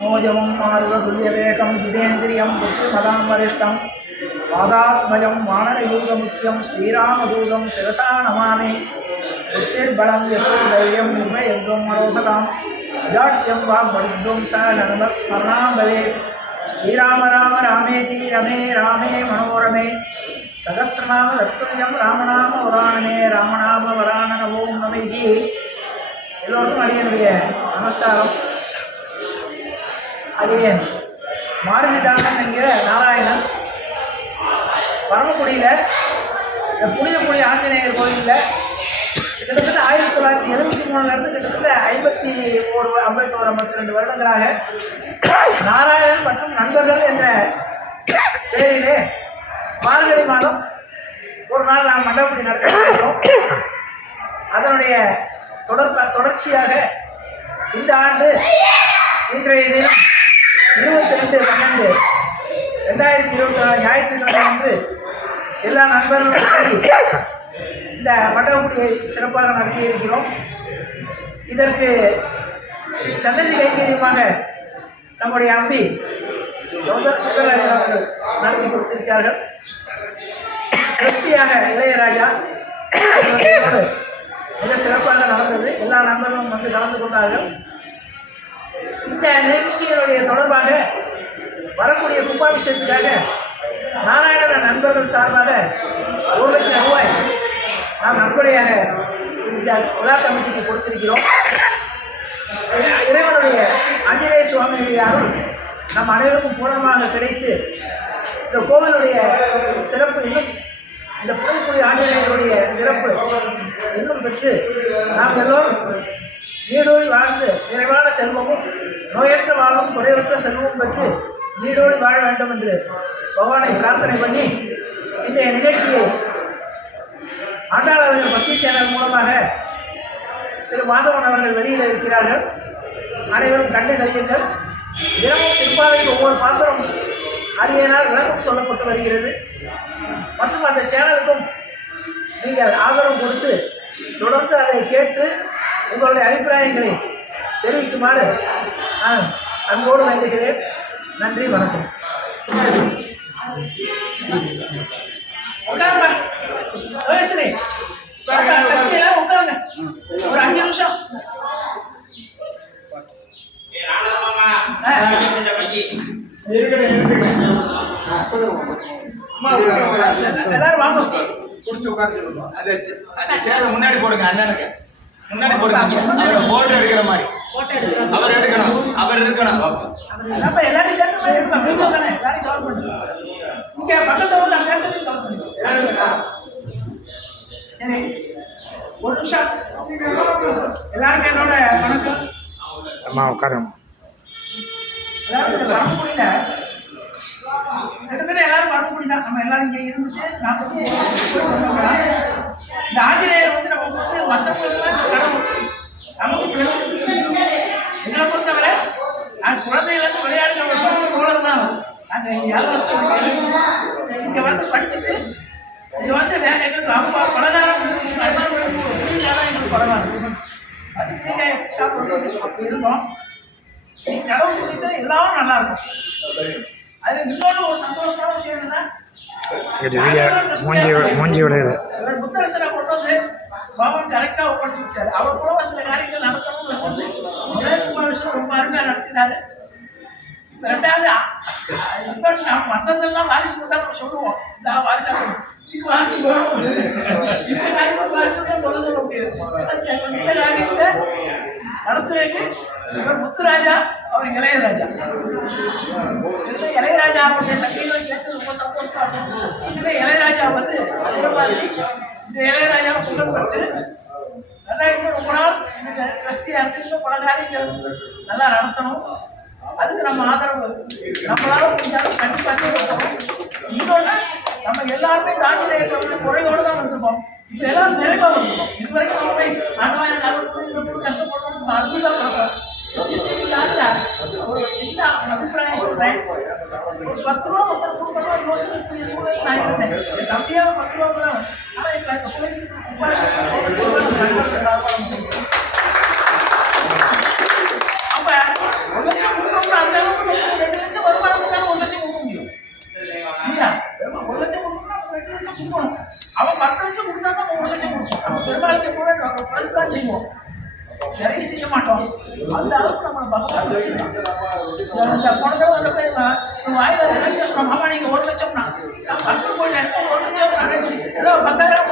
மோஜமம் மாருததுல்யவேகம் ஜிதேந்திரியம் புத்திமதாம் வரிஷ்டம் பாதாத்மஜம் வானரயூகமுக்கியம் ஸ்ரீராமதூதம் சிரசா நமாமி புத்திர்பலம் யசோதைரியம் நிர்மயத்வம் அரோகதாம் அஜாட்யம் வாக்படித்வம் ச ஜனமஸ்மரணாம் பவேத் ஸ்ரீராம ராம ராமேதி ரமே ராமே மனோரமே சகசிரநாம தத்துல்யம் ராமநாம வராணனே ராமநாம வராணன ஓம் நமேதி. எல்லோருக்கும் அடியனுடைய நமஸ்காரம். அடியன் மாருதிதாசன் என்கிற நாராயணன் பரமக்குடியில் இந்த புனிதக்குடி ஆஞ்சநேயர் கோயிலில் கிட்டத்தட்ட 1973 கிட்டத்தட்ட 52 வருடங்களாக நாராயணன் மற்றும் நண்பர்கள் என்ற பெயரிலே மார்கழி மாதம் ஒரு நாள் நாம் மண்டபப்படி நடத்தினோம். அதனுடைய தொடர்ச்சியாக இந்த ஆண்டு இன்றைய தினம் 22/12/2024 ஞாயிற்றுக்கிழமை அன்று எல்லா நண்பர்களும் சொல்லி இந்த மண்டபப்படியை சிறப்பாக நடத்தியிருக்கிறோம். இதற்கு சன்னதி கைங்கரியமாக நம்முடைய அம்பி சுந்தரராஜன் அவர்கள் நடத்தி கொடுத்திருக்கிறார்கள். கிறிஸ்டியாக இளையராஜா மிக சிறப்பாக நடந்தது. எல்லா நண்பர்களும் வந்து கலந்து கொண்டார்கள். இந்த நிகழ்ச்சிகளுடைய தொடர்பாக வரக்கூடிய கும்பாபிஷேகத்துக்காக நாராயண நண்பர்கள் சார்பாக 1,00,000 ரூபாய் நாம் நன்கொடையாக இந்த விழா கமிட்டிக்கு கொடுத்திருக்கிறோம். இறைவனுடைய ஆஞ்சநேய சுவாமியுடைய அருள் நம் அனைவருக்கும் பூரணமாக கிடைத்து இந்த கோவிலுடைய சிறப்பு இன்னும் இந்த புனிதக்குடி ஆஞ்சநேயருடைய சிறப்பு இன்னும் பெற்று நாம் எல்லோரும் நீடோடி வாழ்ந்து நிறைவான செல்வமும் நோயற்ற வாழ்வும் குறைவற்ற செல்வமும் பெற்று நீடோடி வாழ வேண்டும் என்று பகவானை பிரார்த்தனை பண்ணி இந்த நிகழ்ச்சியை ஆண்டாளர்கள் பக்தி சேனல் மூலமாக திரு மாதவன் அவர்கள் வெளியில் இருக்கிறார்கள். அனைவரும் கண்டு கழியுங்கள். தினமும் திருப்பாவைக்கு ஒவ்வொரு பாசனம் அரியனால் விளக்கம் சொல்லப்பட்டு வருகிறது. மற்றும் அந்த சேனலுக்கும் நீங்கள் ஆதரவு கொடுத்து தொடர்ந்து அதை கேட்டு உங்களுடைய அபிப்பிராயங்களை தெரிவிக்குமாறு நான் அன்போடு வேண்டுகிறேன். நன்றி, வணக்கம். உட்காருங்க, உட்காருங்க ஒரு 5 நிமிஷம். எல்லாரும் வாங்க, குடிச்சு உட்கார்ந்து முன்னாடி போடுங்க. அண்ணனுக்கு முன்னாடி போடுங்க. அவர் போட்டோ எடுக்கிற மாதிரி அவர் எடுக்கணும், அவர் இருக்கணும். எல்லாரையும் சேர்த்து மாதிரி எடுப்பேன். எல்லாரையும் கவர் பண்ணுங்க. இங்க பக்கத்துல வந்து நான் பேசுறதையும் கவர் பண்ணிடுங்க. சரி, ஒரு நிமிஷம். எல்லாருக்கும் என்னோட வணக்கம். அம்மா உட்காருங்க. எல்லாரும் இந்த பரமக்குடியில கிட்டத்தட்ட எல்லாரும் பரமக்குடி தான். நம்ம எல்லாரும் இங்கே இருந்துட்டு 40 இந்த ஆஞ்சநேயர் வந்து நம்ம வந்து மற்றவங்களுக்குலாம் இந்த கடவுள் நமக்கு எங்களை பொறுத்தவரை நான் குழந்தையிலேருந்து விளையாடி நம்ம தோழர் தான். நாங்கள் இங்கே யாரும் இங்கே வந்து படிச்சுட்டு இங்கே வந்து வேற எங்களுக்கு அப்பா பலகாரம் எங்களுக்கு பலகாரம் அது நீங்கள் சாப்பிட்றது அப்படி இருந்தோம். கடவுள் கொடுத்து எல்லாரும் நல்லா இருக்கும். அது இன்னொன்று ஒரு சந்தோஷமான விஷயம் என்னன்னா புத்தரசனை கொண்டு வந்து பகவான் கரெக்டாக ஒப்படைச்சு வச்சாரு. அவர் கூட சில காரியங்கள் நடத்தணும் வந்து விஷயம் ரொம்ப அருமையாக நடத்தினாரு. ரெண்டாவது இப்போ நம்ம மற்றதெல்லாம் வாரிசு தான் நம்ம சொல்லுவோம். இந்த வாரிசாக இது வாரிசு இந்த காரியங்கள் வாரிசு தான் சொல்ல முடியாது. இந்த காரியத்தை நடத்துறதுக்கு இவர் முத்துராஜா, அவர் இளையராஜா. இளையராஜா அவருடைய சக்திகளை கேட்டு ரொம்ப சந்தோஷமா இருக்கும். இளையராஜா வந்து அதிகமாக இந்த இளையராஜாவை புகழ்பட்டு நல்லா இன்னும் ரொம்ப நாள் இந்த ட்ரஸ்டியாக இருந்து இன்னும் பல காரியங்கள் நல்லா நடத்தணும். அதுக்கு நம்ம ஆதரவு நம்மளால முடிஞ்சாலும் கண்டிப்பாக செய்யணும். இன்னொன்று, நம்ம எல்லாருமே ஆஞ்சநேயர் வந்து குறையோடு தான் வந்திருப்போம். இப்போ எல்லாரும் நிறைவாக வந்திருப்போம். இது வரைக்கும் நம்ம போய் ஆண்டவாயன் அதை கஷ்டப்படணும் அதுதான் பார்ப்போம். ஒரு சின்ன அபிப்பிராயம் சொல்றேன். ஒரு 10 ரூபா ஒருத்தர் குடும்பம் யோசனை சூழல் நான் இருந்தேன். என் தம்பியாக 10 ரூபா கூட. ஆனால் இப்போ அந்த கோயிலுக்கு சார்பாக அப்போ 1,00,000 கொடுக்கணும். ஆயிடும். அந்த அளவுக்கு நம்மளை பகவான் வச்சிருக்கான். இந்த போன தடவை வந்த போய் வாயில எதாச்சும் சொன்ன மாமா நீங்க 1 லட்சம்னா நான் பக்கம் போயிட்டேன். 1 லட்சம் ஏதோ 10,000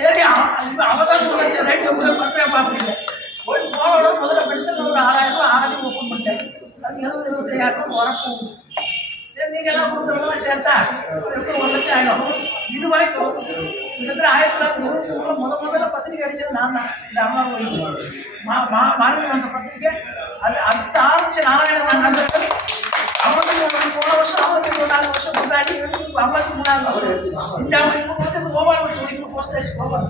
சரி அவதான் சொல்ல ரைட் பண்றேன் பாப்பீங்க போய் போனோட முதல்ல பென்ஷன் ஒரு 6,000 ரூபாய் ஆதி ஓப்பன் பண்ணிட்டேன். அது 70,000-75,000 வரப்போகுது. சரி நீங்க எல்லாம் கொடுக்குறதெல்லாம் சேர்த்தா ஒரு 1 லட்சம் ஆயிடும். இது வரைக்கும் கிட்டத்தட்ட 1923 முதல்ல பத்திரிக்கை அடிச்சது நான் தான். இந்த அம்மா மார்கழி மாசம் பத்திரிக்கை அது அடுத்து ஆரம்பிச்ச நாராயணன் நண்பர்கள் 53 போன வருஷம் 54 வருஷம் முன்னாடி 53வது வருஷம் இந்த அமைப்பு வந்து கோபால் போஸ்டேஜ் கோபால்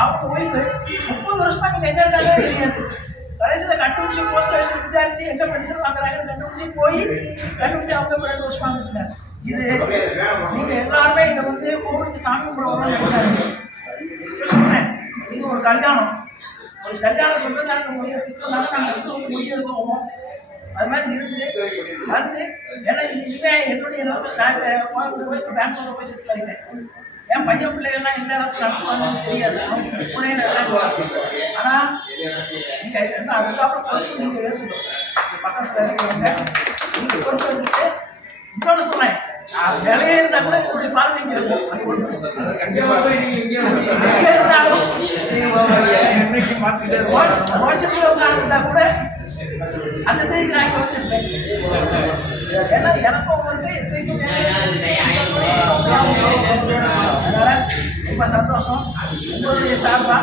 அவங்க ஒய்ஃபு 30 வருஷமா நீங்க எங்க இருக்காங்க தெரியாது. கடைசியில் கண்டுபிடிச்சி போஸ்ட் ஆஃபீஸில் விசாரிச்சு எங்க பென்ஷன் வாங்குறாங்கன்னு கண்டுபிடிச்சி அவங்க 2 வருஷமா வந்துட்டாங்க. இது நீங்க எல்லாருமே இதை வந்து கோவிலுக்கு சாமி கும்பிடுவோம்னு நினைக்காதீங்க. நீங்க ஒரு கல்யாணம் சொந்தக்காரங்க முடியெடுத்துனாலும் நாங்கள் முடிவு எடுத்துவோம். அது மாதிரி இருந்து வந்து ஏன்னா இனிமேல் என்னுடைய கோயம்புத்தூர் பெங்களூர் போய் செட்டில் ஆகிட்டேன். என் பையன் பிள்ளைகள்லாம் எந்த அளவுக்கு நடத்துவாங்கன்னு தெரியாது. அவங்க புனையில இருக்காங்க. ஆனால் நீங்கள் என்ன அதுக்கப்புறம் நீங்கள் எடுத்துக்கணும். பக்கத்தில் இருக்கிறவங்க நீங்கள் பொறுத்து வந்துட்டு இன்னொன்று சொன்னேன். விலையே இருந்தால் கூட என்னுடைய பார்வைங்க இருக்கும். எங்கே இருந்தாலும் மோசத்தில் உட்கார்ந்துருந்தா கூட அந்த தேதி நான் இங்கே வச்சிருப்பேன். ஏன்னா எனக்கும் வந்து அதனால ரொம்ப சந்தோஷம். உங்களுடைய சார்பா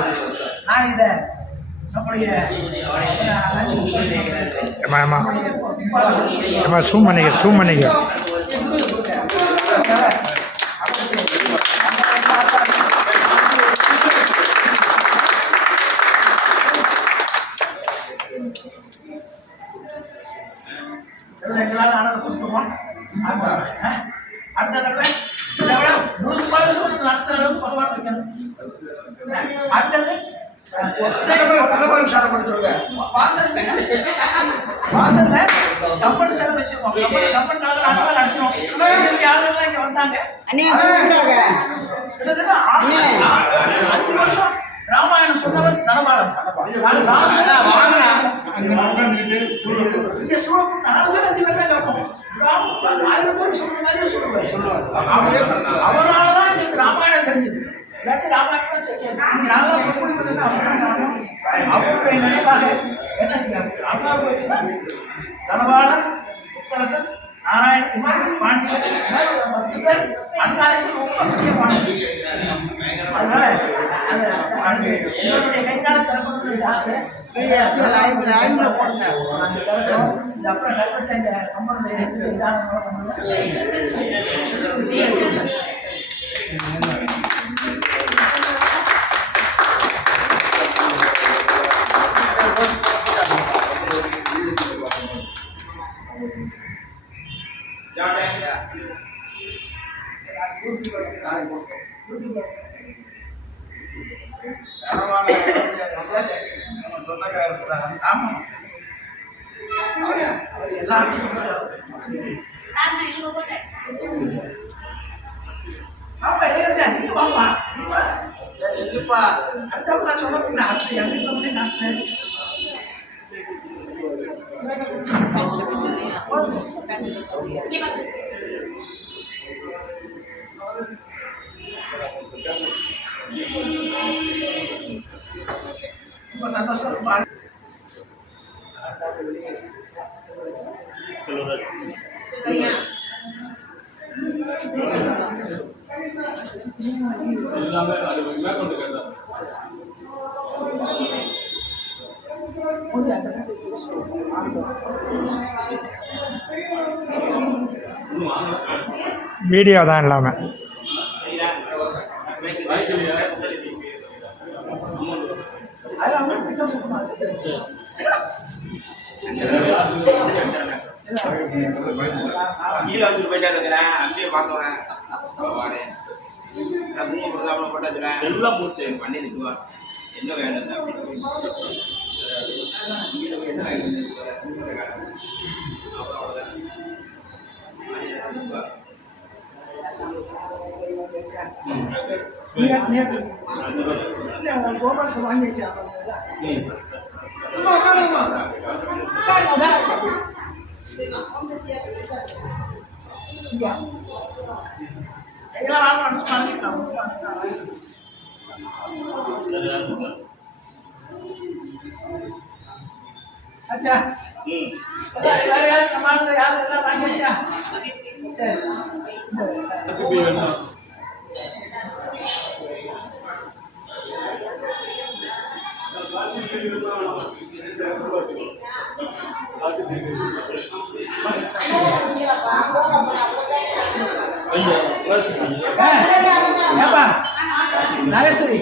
நான் இதை நம்முடைய ஜூம் பண்ணிக்க எங்களால் ஆனதை கொடுத்துருவோம். அடுத்த தடவை இதை விட 100 ரூபாய் நடத்துகிற அளவுக்கு பகவான் வைக்கணும். அடுத்தது வாசல்ல கம்பெனி செலவு வச்சிருக்கோம். கம்பெனி நாங்களாம் நடத்தினோம். யாரெல்லாம் இங்க வந்தாங்க கிட்டத்தட்ட 5 வருஷம் ராமாயணம் சொன்னவர் நடமாடம். இங்க சொல்ல 4 பேர் 5 பேர் தான் கேட்போம். 1000 பேர் சொல்ற மாதிரி சொல்லுவார். அவரால்தான் எங்களுக்கு ராமாயணம் தெரிஞ்சது. இல்லாட்டி ராமாயணம் தெரியாது. நீங்க நல்லா சொல்லி அவர்தான் காரணம். அவருடைய நினைவாக என்ன ராமநாத கோயில்னா தனபாலன், முத்தரசன், நாராயணன், இது மாதிரி பாண்டியன், இது மாதிரி 10 பேர் அன்காலைக்கு ரொம்ப முக்கியமானது. அதனால இவருடைய கைகால திறக்கணும்னு ஆசை. போடுங்க இந்த அப்புறம் கல்வெட்டை இந்த கம்பனுடைய எல்லாருமே ஆமா இடையா நீ வாமா இல்லப்பா அடுத்த சொல்ல அடுத்து எங்க நான் ரொம்ப சந்தோஷம். வீடியோ தான் இல்லாமல் கீழே வந்து போயிட்டாருக்கிறேன் அங்கேயே பார்த்தோன்னே நான் 3 பிரதாபம் போட்டாச்சுறேன் எல்லாம் போட்டு பண்ணி நிற்குவா என்ன வேணும் அப்படின்னு என்ன வேணும் அப்புறம் அவ்வளோதான் கோபாலுக்கு வாங்கி வச்சாங்க अच्छा यार कमाल तो यार अल्लाह वांगे अच्छा चल apa Nagesri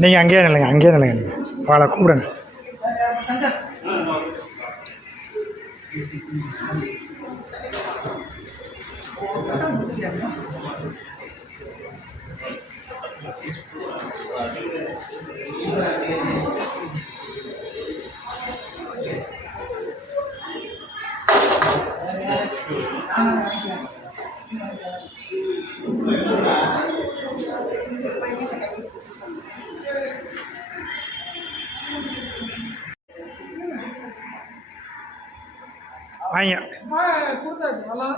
நீங்கள் அங்கேயே நில்லுங்க அவளை கூப்பிடுங்க. வாங்க. கொடுத்தாச்சு நல்லா